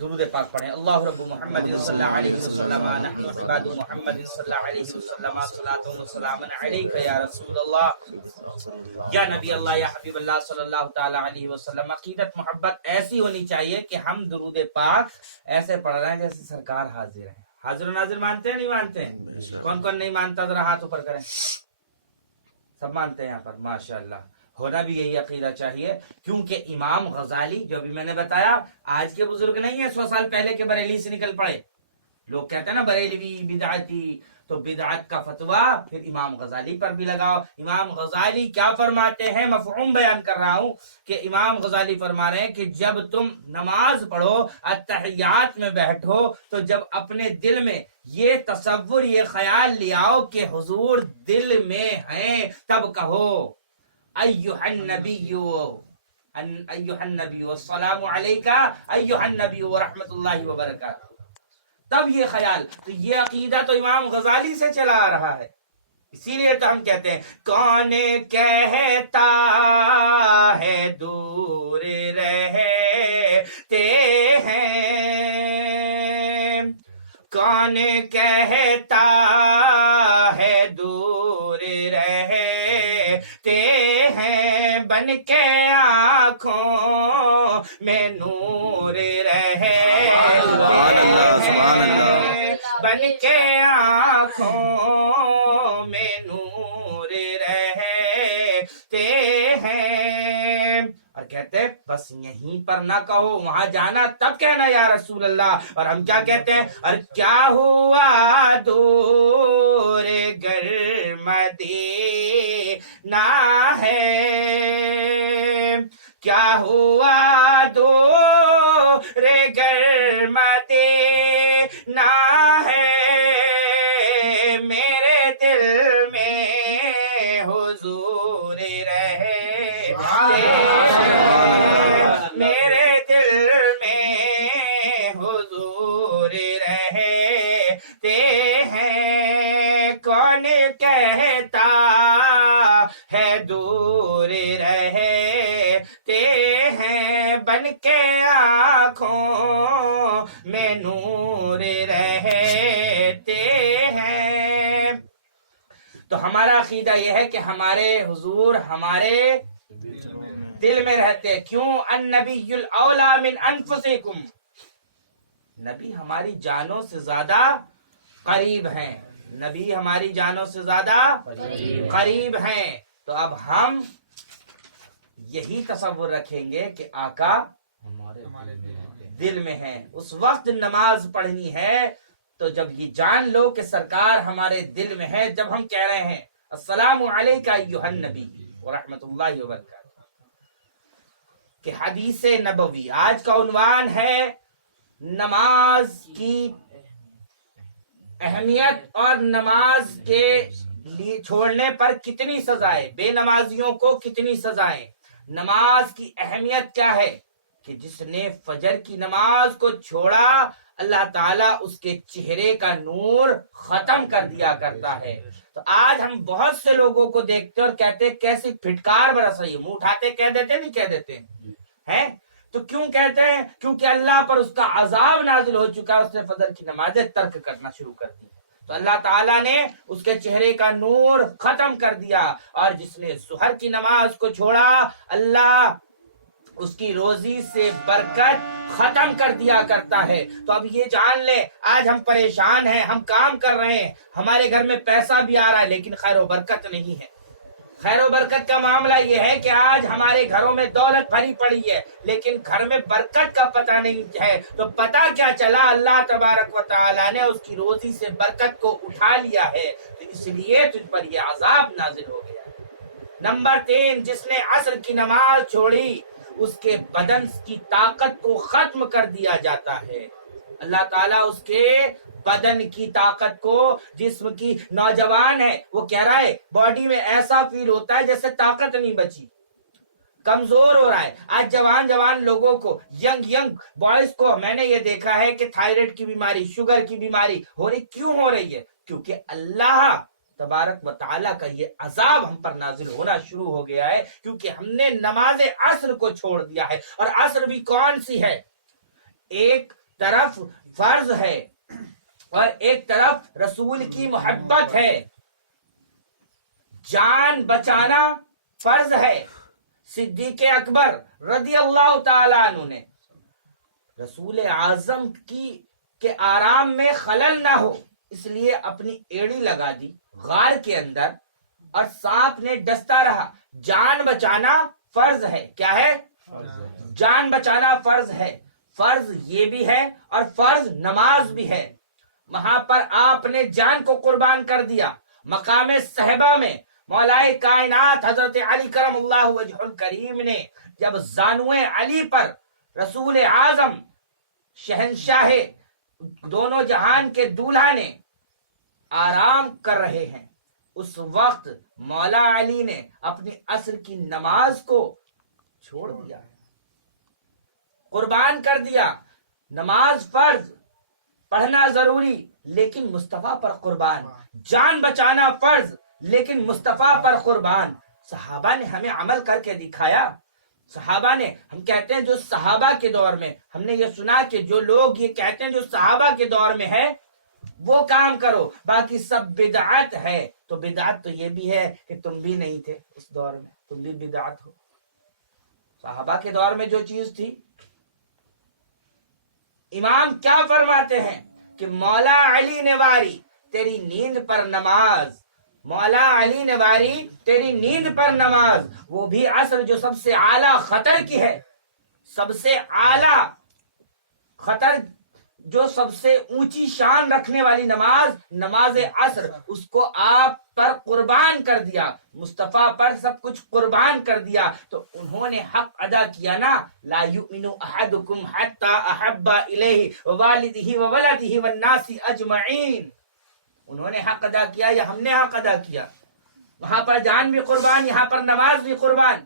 درود پاک پڑھیں. اللہ رب محمد صلی اللہ علیہ وسلم نحن عباد محمد صلی اللہ علیہ وسلم صلاۃ و سلام علیک یا رسول اللہ یا نبی اللہ یا حبیب اللہ صلی اللہ تعالی علیہ وسلم. عقیدت محبت ایسی ہونی چاہیے کہ ہم درود پاک ایسے پڑھ رہے ہیں جیسے سرکار حاضر ہیں. حاضر و ناظر مانتے ہیں نہیں مانتے ہیں؟ کون کون نہیں مانتا ذرا ہاتھ اوپر کریں. سب مانتے ہیں یہاں پر. ماشاءاللہ ہونا بھی یہی عقیدہ چاہیے, کیونکہ امام غزالی جو بھی میں نے بتایا آج کے بزرگ نہیں ہیں, 100 سال پہلے کے بریلی سے نکل پڑے. لوگ کہتے ہیں نا بریلوی بدعتی, تو بدعت کا فتویٰ پھر امام غزالی پر بھی لگاؤ. امام غزالی کیا فرماتے ہیں, مفہوم بیان کر رہا ہوں کہ امام غزالی فرما رہے ہیں کہ جب تم نماز پڑھو اتحیات میں بیٹھو تو جب اپنے دل میں یہ تصور یہ خیال لے آؤ کہ حضور دل میں ہیں, تب کہو ایھا النبی والسلام علیکہ ایھا النبی ورحمۃ اللہ وبرکاتہ. تب یہ خیال, تو یہ عقیدہ تو امام غزالی سے چلا آ رہا ہے. اسی لیے تو ہم کہتے ہیں کون کہتا ہے دور رہتے ہیں, کون کہتا ہے دور رہتے ہیں, بن کے آنکھوں میں نور رہتے ہیں, بن کے آنکھوں میں نور رہتے ہیں. اور کہتے ہیں بس یہیں پر نہ کہو, وہاں جانا تب کہنا یا رسول اللہ. اور ہم کیا کہتے ہیں, اور کیا ہوا دور گر مدینہ ہے, کیا ہوا دور گر مدینہ ہے, میرے دل میں حضور رہے, میرے دل میں حضور رہتے ہیں. کون کہتا ہے دور رہتے ہیں, بن کے آنکھوں میں نور رہتے ہیں. تو ہمارا عقیدہ یہ ہے کہ ہمارے حضور ہمارے دل میں رہتے. کیوں؟ النبی الاولی من انفسکم, نبی ہماری جانوں سے زیادہ قریب ہیں, نبی ہماری جانوں سے زیادہ قریب ہیں. تو اب ہم یہی تصور رکھیں گے کہ آقا ہمارے دل میں ہیں. اس وقت نماز پڑھنی ہے تو جب یہ جان لو کہ سرکار ہمارے دل میں ہے, جب ہم کہہ رہے ہیں السلام علیکہ ایھا النبی ورحمۃ اللہ وبرکاتہ. کہ حدیث نبوی آج کا عنوان ہے نماز کی اہمیت اور نماز کے لیے چھوڑنے پر کتنی سزائیں, بے نمازیوں کو کتنی سزائیں. نماز کی اہمیت کیا ہے کہ جس نے فجر کی نماز کو چھوڑا اللہ تعالیٰ اس کے چہرے کا نور ختم کر دیا کرتا ہے. تو آج ہم بہت سے لوگوں کو دیکھتے اور کہتے کیسی پھٹکار برس رہی ہے, منہ اٹھاتے کہہ دیتے نہیں کہہ دیتے ہیں. تو کیوں کہتے ہیں؟ کیونکہ اللہ پر اس کا عذاب نازل ہو چکا, اس نے فجر کی نمازیں ترک کرنا شروع کر دی. تو اللہ تعالیٰ نے اس کے چہرے کا نور ختم کر دیا, اور جس نے ظہر کی نماز کو چھوڑا اللہ اس کی روزی سے برکت ختم کر دیا کرتا ہے. تو اب یہ جان لے, آج ہم پریشان ہیں, ہم کام کر رہے ہیں, ہمارے گھر میں پیسہ بھی آ رہا ہے لیکن خیر و برکت نہیں ہے. خیر و برکت کا معاملہ یہ ہے کہ آج ہمارے گھروں میں دولت بھری پڑی ہے لیکن گھر میں برکت کا پتہ نہیں ہے. تو پتہ کیا چلا, اللہ تبارک و تعالیٰ نے اس کی روزی سے برکت کو اٹھا لیا ہے, تو اس لیے تجھ پر یہ عذاب نازل ہو گیا. نمبر 3, جس نے عصر کی نماز چھوڑی اس کے بدن کی طاقت کو ختم کر دیا جاتا ہے. اللہ تعالیٰ اس کے بدن کی طاقت کو, جسم کی, نوجوان ہے وہ کہہ رہا ہے باڈی میں ایسا فیل ہوتا ہے جیسے طاقت نہیں بچی, کمزور ہو رہا ہے. آج جوان لوگوں کو, ینگ بوائز کو میں نے یہ دیکھا ہے کہ تھائرائیڈ کی بیماری, شوگر کی بیماری ہو رہی. کیوں ہو رہی ہے؟ کیونکہ اللہ تبارک و تعالیٰ کا یہ عذاب ہم پر نازل ہونا شروع ہو گیا ہے, کیونکہ ہم نے نماز عصر کو چھوڑ دیا ہے. اور عصر بھی کون سی ہے؟ ایک طرف فرض ہے اور ایک طرف رسول کی محبت ہے. جان بچانا فرض ہے. صدیق اکبر رضی اللہ تعالیٰ عنہ نے رسول اعظم کے آرام میں خلل نہ ہو اس لیے اپنی ایڑی لگا دی غار کے اندر اور سانپ نے ڈستا رہا. جان بچانا فرض ہے. کیا ہے؟ جان بچانا فرض ہے. فرض یہ بھی ہے اور فرض نماز بھی ہے. وہاں پر آپ نے جان کو قربان کر دیا. مقام صحبہ میں مولائے کائنات حضرت علی کرم اللہ وجہ الکریم نے جب زانوے علی پر رسول اعظم شہنشاہ دونوں جہان کے دولہا نے آرام کر رہے ہیں، اس وقت مولا علی نے اپنی عصر کی نماز کو چھوڑ دیا، قربان کر دیا. نماز فرض، پڑھنا ضروری لیکن مصطفیٰ پر قربان. جان بچانا فرض لیکن مصطفیٰ پر قربان. صحابہ نے ہمیں عمل کر کے دکھایا. صحابہ نے، ہم کہتے ہیں جو صحابہ کے دور میں، ہم نے یہ سنا کہ جو لوگ یہ کہتے ہیں جو صحابہ کے دور میں ہے وہ کام کرو، باقی سب بدعت ہے. تو بدعت تو یہ بھی ہے کہ تم بھی نہیں تھے اس دور میں، تم بھی بدعت ہو. صحابہ کے دور میں جو چیز تھی، امام کیا فرماتے ہیں کہ مولا علی نے واری تیری نیند پر نماز، مولا علی نے واری تیری نیند پر نماز، وہ بھی عصر جو سب سے اعلیٰ خطر کی ہے، سب سے اعلیٰ خطر جو سب سے اونچی شان رکھنے والی نماز، نماز عصر، اس کو آپ پر قربان کر دیا، مصطفیٰ پر سب کچھ قربان کر دیا. تو انہوں نے حق ادا کیا نا. لا یؤمن احدکم حتی احب الیہ ووالدہ وولدہ والناس اجمعین. انہوں نے حق ادا کیا یا ہم نے حق ادا کیا؟ وہاں پر جان بھی قربان، یہاں پر نماز بھی قربان.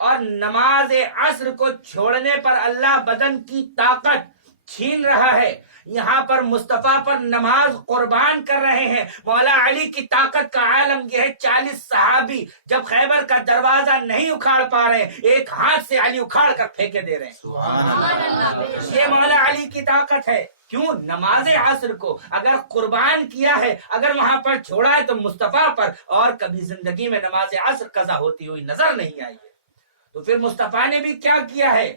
اور نماز عصر کو چھوڑنے پر اللہ بدن کی طاقت چھین رہا ہے. یہاں پر مصطفیٰ پر نماز قربان کر رہے ہیں. مولا علی کی طاقت کا عالم یہ ہے، 40 صحابی جب خیبر کا دروازہ نہیں اکھاڑ پا رہے، ایک ہاتھ سے علی اکھاڑ کر پھینکے دے رہے ہیں. یہ مولا علی کی طاقت ہے. کیوں؟ نماز عصر کو اگر قربان کیا ہے، اگر وہاں پر چھوڑا ہے تو مصطفیٰ پر اور کبھی زندگی میں نماز عصر قضا ہوتی ہوئی نظر نہیں آئی ہے. تو پھر مصطفیٰ نے بھی کیا کیا ہے؟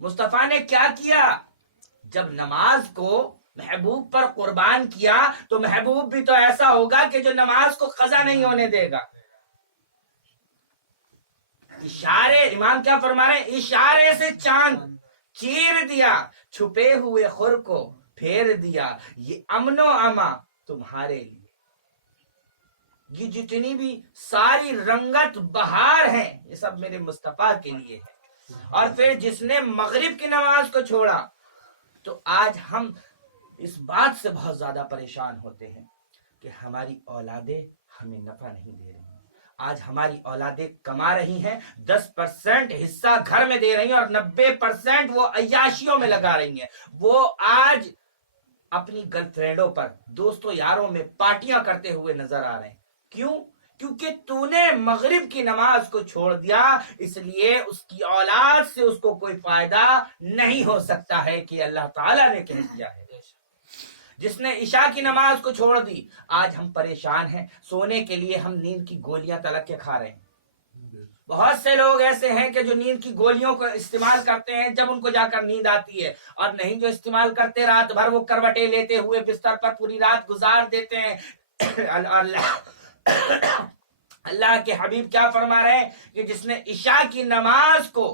مصطفیٰ نے کیا کیا؟ جب نماز کو محبوب پر قربان کیا تو محبوب بھی تو ایسا ہوگا کہ جو نماز کو قضا نہیں ہونے دے گا. اشارے، امام کیا فرما رہے ہیں؟ اشارے سے چاند چیر دیا، چھپے ہوئے خور کو پھیر دیا، یہ امن و اما تمہارے لیے. یہ جتنی بھی ساری رنگت بہار ہیں یہ سب میرے مصطفیٰ کے لیے ہے. اور پھر جس نے مغرب کی نماز کو چھوڑا، تو آج ہم اس بات سے بہت زیادہ پریشان ہوتے ہیں کہ ہماری اولادیں ہمیں نفع نہیں دے رہی ہیں. آج ہماری اولادیں کما رہی ہیں، 10% حصہ گھر میں دے رہی ہیں اور 90% وہ عیاشیوں میں لگا رہی ہیں. وہ آج اپنی گرل فرینڈوں پر، دوستوں یاروں میں پارٹیاں کرتے ہوئے نظر آ رہے ہیں. کیوں؟ کیونکہ تو نے مغرب کی نماز کو چھوڑ دیا، اس لیے اس کی اولاد سے اس کو کوئی فائدہ نہیں ہو سکتا ہے کہ اللہ تعالیٰ نے کہہ دیا ہے. جس نے عشاء کی نماز کو چھوڑ دی، آج ہم پریشان ہیں، سونے کے لیے ہم نیند کی گولیاں تلک کے کھا رہے ہیں. بہت سے لوگ ایسے ہیں کہ جو نیند کی گولیوں کو استعمال کرتے ہیں جب ان کو جا کر نیند آتی ہے، اور نہیں جو استعمال کرتے رات بھر وہ کروٹیں لیتے ہوئے بستر پر پوری رات گزار دیتے ہیں. اللہ کے حبیب کیا فرما رہے ہیں کہ جس نے عشاء کی نماز کو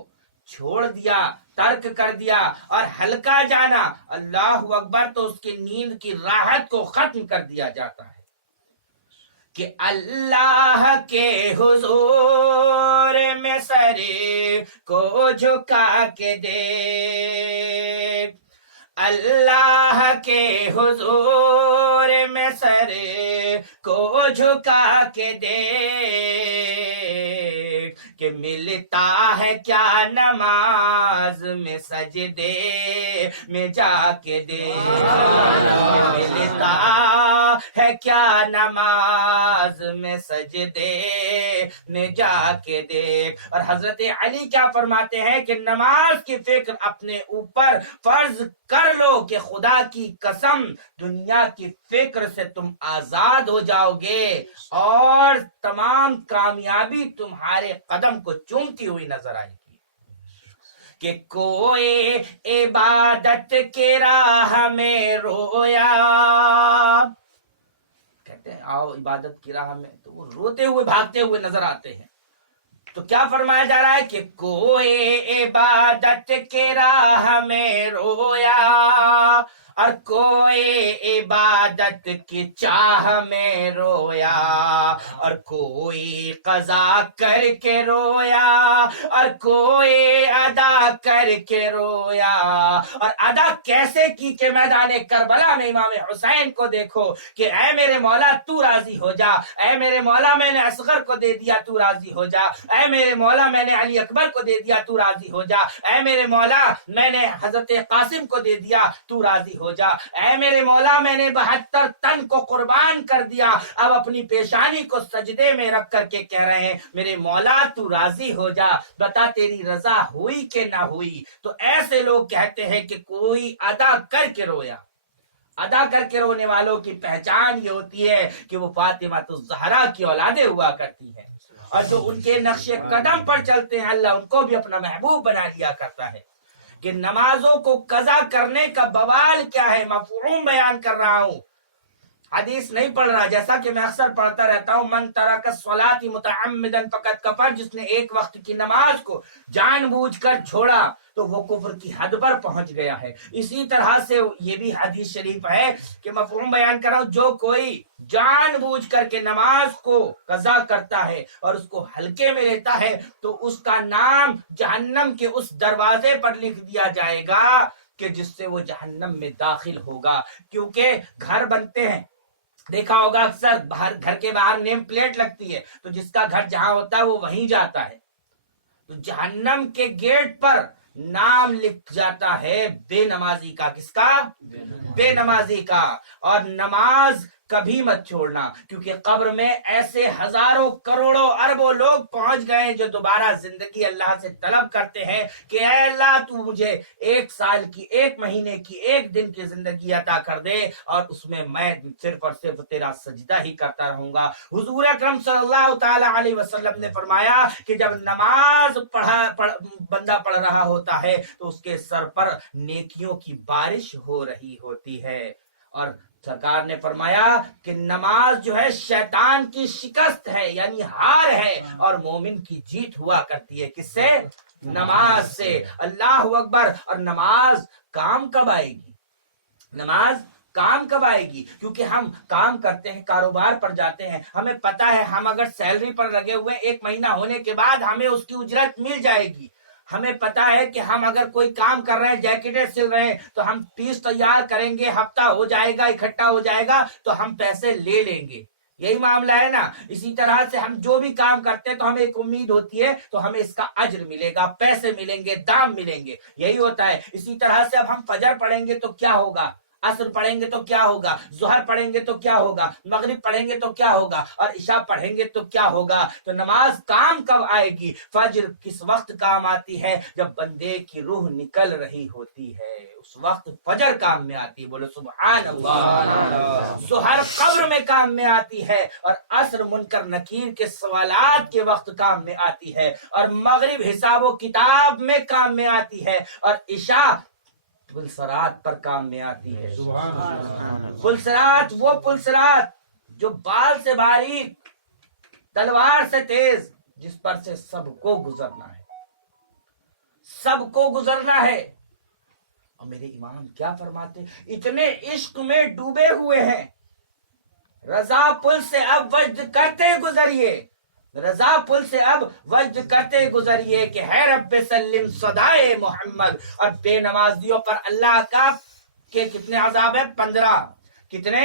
چھوڑ دیا، ترک کر دیا اور ہلکا جانا، اللہ اکبر، تو اس کی نیند کی راحت کو ختم کر دیا جاتا ہے. کہ اللہ کے حضور میں سرے کو جھکا کے دے، اللہ کے حضور میں سرے کو جھکا کے دے، کہ ملتا ہے کیا نماز میں سجدے میں جا کے دیکھ، ملتا ہے کیا نماز میں سجدے میں جا کے دیکھ۔ اور حضرت علی کیا فرماتے ہیں کہ نماز کی فکر اپنے اوپر فرض کر لو کہ خدا کی قسم دنیا کی فکر سے تم آزاد ہو جاؤ گے اور تمام کامیابی تمہارے قدم کو چومتی ہوئی نظر آئے گی۔ کہ کوئی عبادت کے راہ میں رویا، کہتے ہیں آؤ عبادت کی راہ میں، تو وہ روتے ہوئے بھاگتے ہوئے نظر آتے ہیں۔ تو کیا فرمایا جا رہا ہے کہ کوئی عبادت کے راہ میں رویا اور کوئی عبادت کی چاہ میں رویا، اور کوئی قضا کر کے رویا اور کوئی ادا کر کے رویا۔ اور ادا کیسے کی کہ میدان کربلا میں امام حسین کو دیکھو کہ اے میرے مولا تو راضی ہو جا، اے میرے مولا میں نے اصغر کو دے دیا تو راضی ہو جا، اے میرے مولا میں نے علی اکبر کو دے دیا تو راضی ہو جا، اے میرے مولا میں نے حضرت قاسم کو دے دیا تو راضی ہو جا، اے میرے مولا میں نے 72 تن کو قربان کر دیا، اب اپنی پیشانی کو سجدے میں رکھ کر کے کہہ رہے ہیں میرے مولا تو راضی ہو جا، بتا تیری رضا ہوئی کہ نہ ہوئی۔ تو ایسے لوگ کہتے ہیں کہ کوئی ادا کر کے رویا۔ ادا کر کے رونے والوں کی پہچان یہ ہوتی ہے کہ وہ فاطمہ الزہرا کی اولادیں ہوا کرتی ہیں، اور جو ان کے نقش قدم پر چلتے ہیں اللہ ان کو بھی اپنا محبوب بنا لیا کرتا ہے۔ کہ نمازوں کو قضا کرنے کا بوال کیا ہے، مفہوم بیان کر رہا ہوں، حدیث نہیں پڑھ رہا، جیسا کہ میں اکثر پڑھتا رہتا ہوں، من ترک الصلاۃ متعمدا فقد کفر، جس نے ایک وقت کی نماز کو جان بوجھ کر چھوڑا تو وہ کفر کی حد پر پہنچ گیا ہے۔ اسی طرح سے یہ بھی حدیث شریف ہے کہ مفہوم بیان کر رہا ہوں، جو کوئی جان بوجھ کر کے نماز کو قضا کرتا ہے اور اس کو ہلکے میں لیتا ہے تو اس کا نام جہنم کے اس دروازے پر لکھ دیا جائے گا کہ جس سے وہ جہنم میں داخل ہوگا۔ کیونکہ گھر بنتے ہیں، دیکھا ہوگا اکثر باہر، گھر کے باہر نیم پلیٹ لگتی ہے تو جس کا گھر جہاں ہوتا ہے وہ وہیں جاتا ہے۔ تو جہنم کے گیٹ پر نام لکھ جاتا ہے بے نمازی کا، کس کا؟ بے نمازی کا۔ اور نماز کبھی مت چھوڑنا، کیونکہ قبر میں ایسے ہزاروں کروڑوں اربوں لوگ پہنچ گئے جو دوبارہ زندگی اللہ سے طلب کرتے ہیں کہ اے اللہ تو مجھے 1 سال کی، 1 مہینے کی، 1 دن کی زندگی عطا کر دے اور اس میں صرف اور صرف تیرا سجدہ ہی کرتا رہوں گا۔ حضور اکرم صلی اللہ تعالی علیہ وسلم نے فرمایا کہ جب نماز بندہ پڑھ رہا ہوتا ہے تو اس کے سر پر نیکیوں کی بارش ہو رہی ہوتی ہے۔ اور سرکار نے فرمایا کہ نماز جو ہے شیطان کی شکست ہے، یعنی ہار ہے، اور مومن کی جیت ہوا کرتی ہے، کس سے؟ نماز سے۔ اللہ اکبر۔ اور نماز کام کب آئے گی؟ نماز کام کب آئے گی؟ کیونکہ ہم کام کرتے ہیں، کاروبار پر جاتے ہیں، ہمیں پتا ہے ہم اگر سیلری پر لگے ہوئے 1 مہینہ ہونے کے بعد ہمیں اس کی اجرت مل جائے گی۔ ہمیں پتا ہے کہ ہم اگر کوئی کام کر رہے ہیں، جیکٹیں سل رہے ہیں تو ہم پیس تیار کریں گے، ہفتہ ہو جائے گا، اکٹھا ہو جائے گا تو ہم پیسے لے لیں گے۔ یہی معاملہ ہے نا۔ اسی طرح سے ہم جو بھی کام کرتے ہیں تو ہمیں ایک امید ہوتی ہے تو ہمیں اس کا اجر ملے گا، پیسے ملیں گے، دام ملیں گے، یہی ہوتا ہے۔ اسی طرح سے اب ہم فجر پڑھیں گے تو کیا ہوگا، عصر پڑھیں گے تو کیا ہوگا، ظہر پڑھیں گے تو کیا ہوگا، مغرب پڑھیں گے تو کیا ہوگا، اور عشاء پڑھیں گے تو کیا ہوگا۔ تو نماز کام کب آئے گی؟ فجر کس وقت کام آتی ہے؟ جب بندے کی روح نکل رہی ہوتی ہے، اس وقت فجر کام میں آتی ہے، بولو سبحان اللہ۔ ظہر قبر میں کام میں آتی ہے، اور عصر منکر نکیر کے سوالات کے وقت کام میں آتی ہے، اور مغرب حساب و کتاب میں کام میں آتی ہے، اور عشاء پلسرات پر کام میں آتی ہے۔ پلسرات، وہ پلسرات جو بال سے باریک، تلوار سے تیز، جس پر سے سب کو گزرنا ہے، سب کو گزرنا ہے۔ اور میرے امام کیا فرماتے، اتنے عشق میں ڈوبے ہوئے ہیں، رضا پل سے اب وجد کرتے گزریے، رضا پل سے اب وجد کرتے گزریے کہ ہے رب سلم صدائے محمد۔ اور بے نمازیوں پر اللہ کا کہ کتنے عذاب ہے؟ 15۔ کتنے؟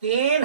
3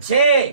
6,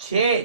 6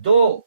2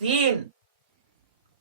3